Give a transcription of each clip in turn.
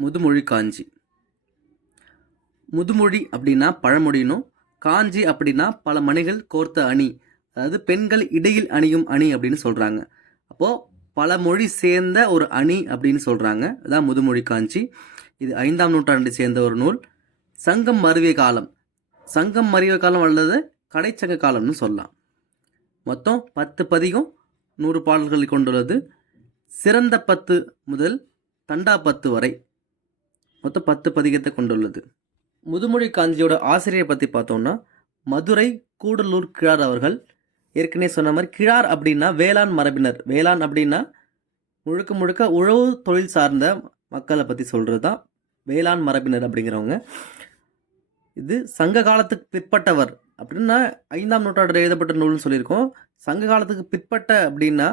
முதுமொழி காஞ்சி. முதுமொழி அப்படின்னா பழமொழினும் காஞ்சி அப்படின்னா பல மணிகள் கோர்த்த அணி. அதாவது பெண்கள் இடையில் அணியும் அணி அப்படின்னு சொல்கிறாங்க அப்போது பல மொழி சேர்ந்த ஒரு அணி அப்படின்னு சொல்கிறாங்க அதான் முதுமொழி காஞ்சி. இது ஐந்தாம் நூற்றாண்டை சேர்ந்த ஒரு நூல். சங்கம் மருவிய காலம். சங்கம் மருவிய காலம் அல்லது கடைச்சங்க காலம்னு சொல்லலாம். மொத்தம் பத்து பதிகம் நூறு பாடல்களை கொண்டுள்ளது. சிறந்த பத்து முதல் தண்டா பத்து வரை. மொத்தம் பத்து பதிகத்தை கொண்டுள்ளது. முதுமொழி காஞ்சியோட ஆசிரியரை பற்றி பார்த்தோம்னா மதுரை கூடலூர் கிழார் அவர்கள் ஏற்கனவே சொன்ன மாதிரி கிழார் அப்படின்னா வேளாண் மரபினர். வேளாண் அப்படின்னா முழுக்க முழுக்க உழவு தொழில் சார்ந்த மக்களை பற்றி சொல்கிறது தான் வேளாண் மரபினர் அப்படிங்கிறவங்க. இது சங்க காலத்துக்கு பிற்பட்டவர் அப்படின்னா ஐந்தாம் நூற்றாண்டில் எழுதப்பட்ட நூல்னு சொல்லியிருக்கோம். சங்க காலத்துக்கு பிற்பட்ட அப்படின்னா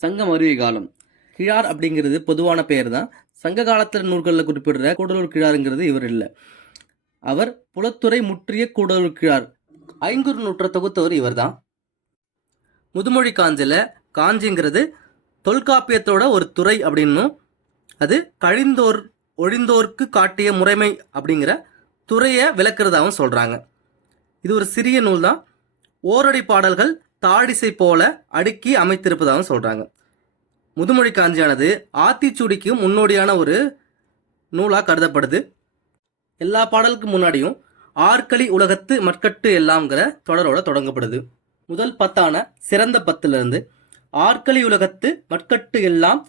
சங்கம் அருவி காலம். கிழார் அப்படிங்கிறது பொதுவான பெயர் தான். சங்க காலத்தில் நூல்களில் குறிப்பிடுற கூடலூர் கிழாருங்கிறது இவர் இல்லை. அவர் புலத்துறை முற்றிய கூடலூர் கிழார். ஐங்குறு நூற்ற தொகுத்தவர் இவர்தான் முதுமொழி காஞ்சியில் காஞ்சிங்கிறது தொல்காப்பியத்தோட ஒரு துறை அப்படின்னும் அது கழிந்தோர் ஒழிந்தோர்க்கு காட்டிய முறைமை அப்படிங்கிற துறையை விளக்குறதாகவும் சொல்கிறாங்க இது ஒரு சிறிய நூல் தான். ஓரடி பாடல்கள் தாடிசை போல அடுக்கி அமைத்திருப்பதாகவும் சொல்கிறாங்க முதுமொழி காஞ்சியானது ஆத்திச்சூடிக்கு முன்னோடியான ஒரு நூலாக கருதப்படுது. எல்லா பாடலுக்கு முன்னாடியும் ஆற்களி உலகத்து மட்கட்டு எல்லாம்ங்கிற தொடரோட தொடங்கப்படுது. முதல் பத்தான சிறந்த பத்திலிருந்து ஆற்களி உலகத்து மட்கட்டு எல்லாம்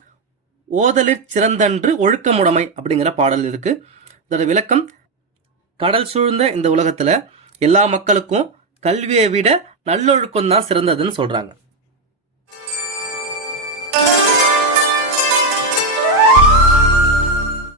ஓதலிற் சிறந்தன்று ஒழுக்கமுடைமை அப்படிங்கிற பாடல் இருக்குது இதோட விளக்கம் கடல் சூழ்ந்த இந்த உலகத்தில் எல்லா மக்களுக்கும் கல்வியை விட நல்லொழுக்கம் தான் சிறந்ததுன்னு சொல்கிறாங்க